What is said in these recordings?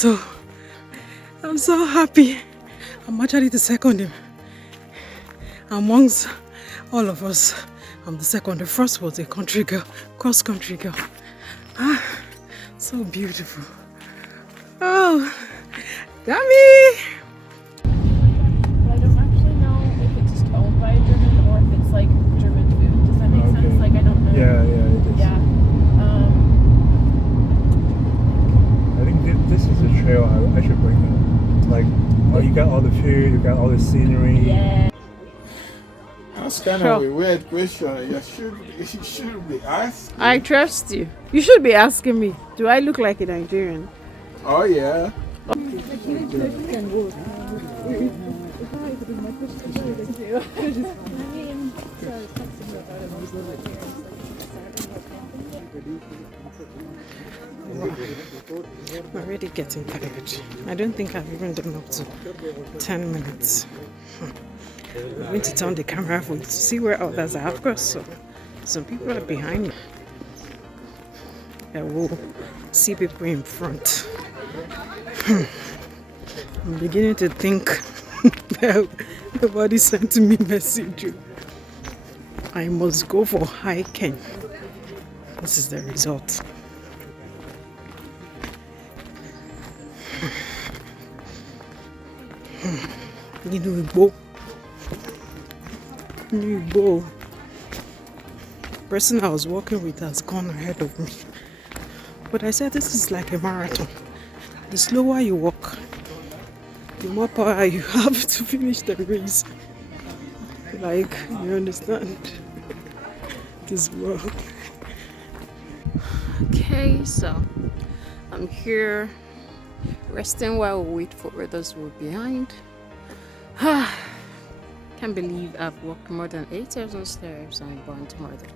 So I'm so happy. I'm actually the second amongst all of us. I'm the second. The first was a country girl, cross-country girl. Ah, so beautiful. Oh, yummy! But I don't actually know if it's just owned by a German or if it's like German food. Does that make sense? Like I don't know. Yeah, it is. Yeah. I think this is a trail I should bring them. Like, oh, you got all the food, you got all the scenery. Yeah. That's kind of a weird question. You should be asked. I trust you. You should be asking me, do I look like a Nigerian? Oh yeah. I'm already getting tired. I don't think I've even done up to 10 minutes. I'm going to turn the camera to see where others are. Of course, so some people are behind me. I will see people in front. I'm beginning to think that nobody sent me message. I must go for hiking. This is the result. New person I was walking with has gone ahead of me. But I said this is like a marathon. The slower you walk, the more power you have to finish the race. Like, you understand? This world. Okay, so I'm here resting while we wait for others who are behind. Can't believe I've walked more than 8,000 steps and burnt more than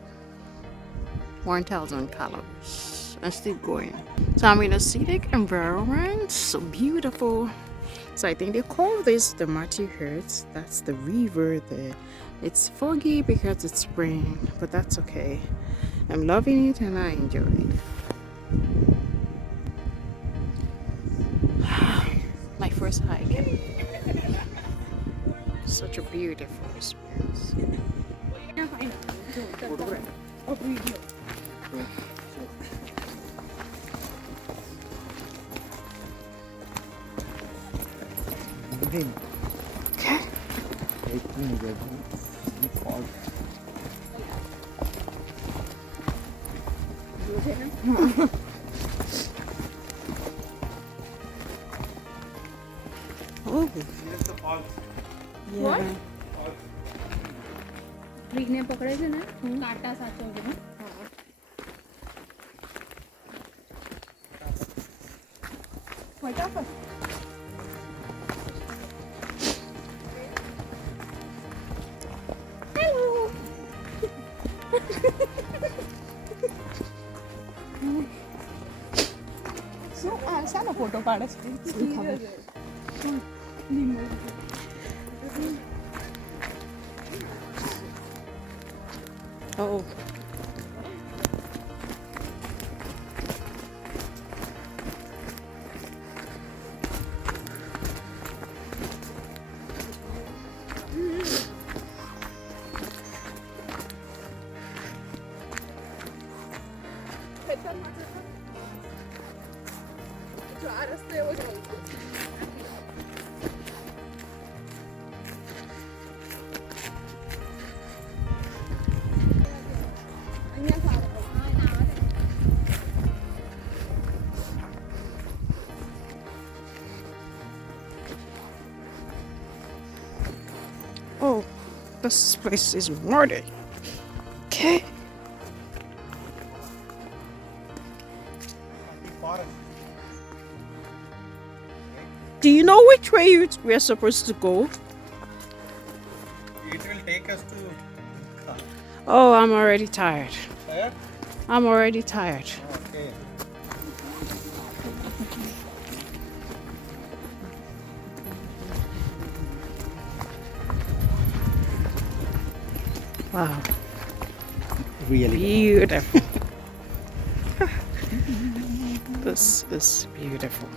1,000 calories. I'm still going. So I'm in a scenic environment, so beautiful. So I think they call this the Marty Hertz. That's the river there. It's foggy because it's spring, but that's okay. I'm loving it and I enjoy it. My first hike. Such a beautiful experience. Okay. Oh. What? રીને પકડે છે ને કાંટા સાચવજો ને ફટાફટ hello શું આ શાનો photo પાડે છે Oh. Oh, this place is murder. Okay. Do you know which way we're supposed to go? It will take us to. Oh, I'm already tired. Where? I'm already tired. Okay. Wow. Really Beautiful. This is beautiful.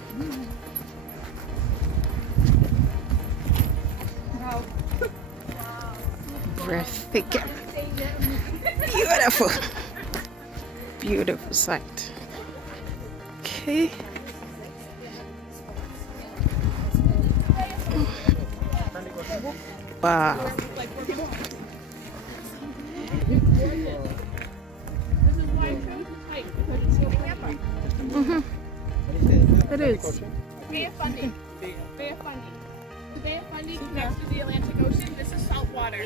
Breathtaking. Beautiful. Beautiful sight. Okay. Wow. This is why I chose this hike, because it's so fun. It is. Bay of Fundy. Bay of Fundy. The Bay of Fundy connects to the Atlantic Ocean. This is salt water.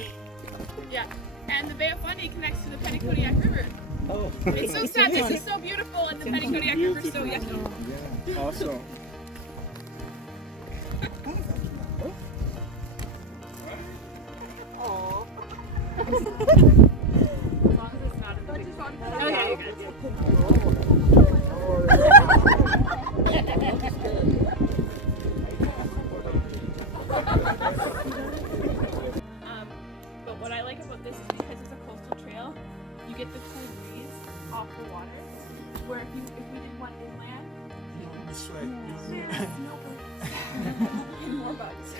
Yeah. And the Bay of Fundy connects to the Petitcodiac River. Oh. It's so sad. This is so beautiful, and the Petitcodiac River is so yucky. Yeah. Awesome. Okay, good. But what I like about this is because it's a coastal trail, you get the cool breeze off the water. Where if we did one inland, and more bugs.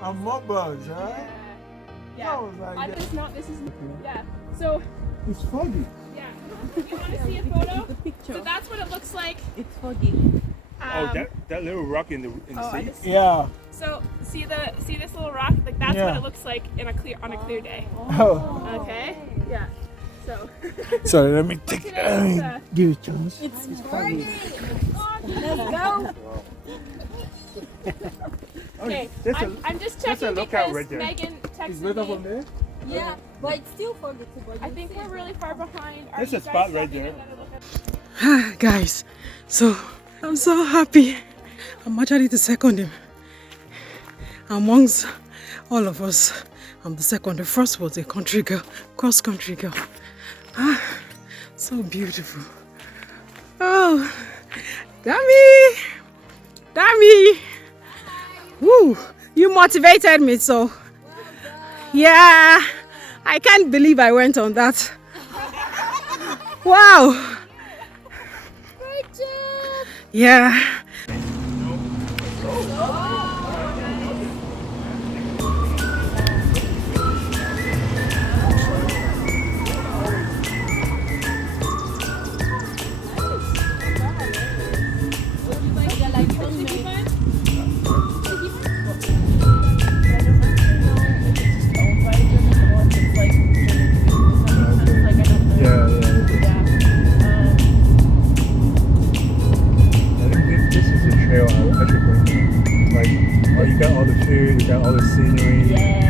And more bugs, huh? Yeah. That was like This is yeah. So It's funny. yeah. You want to see a photo? The picture. So that's what it looks like. It's foggy. Oh, that little rock in the I sea. just- Yeah. So see this little rock? Like that's what Yeah. it looks like on a clear day. Oh. Okay. Yeah. So Sorry, let me take today is, give it a chance. It's foggy. let's go. Okay, I'm just checking lookout because right there. Megan It's texted better me. from there? Yeah, but it's still foggy. I think we're really far behind. Are There's you a guys spot right having there. another look at- Guys, so I'm so happy. I'm actually the second amongst all of us. I'm the second. The first was a country girl, cross country girl. So beautiful. Oh, Dami. Woo, you motivated me so. Yeah, I can't believe I went on that. Wow. Yeah. Yeah. I think this is a trail I should bring. Like, you got all the food, you got all the scenery. Yeah.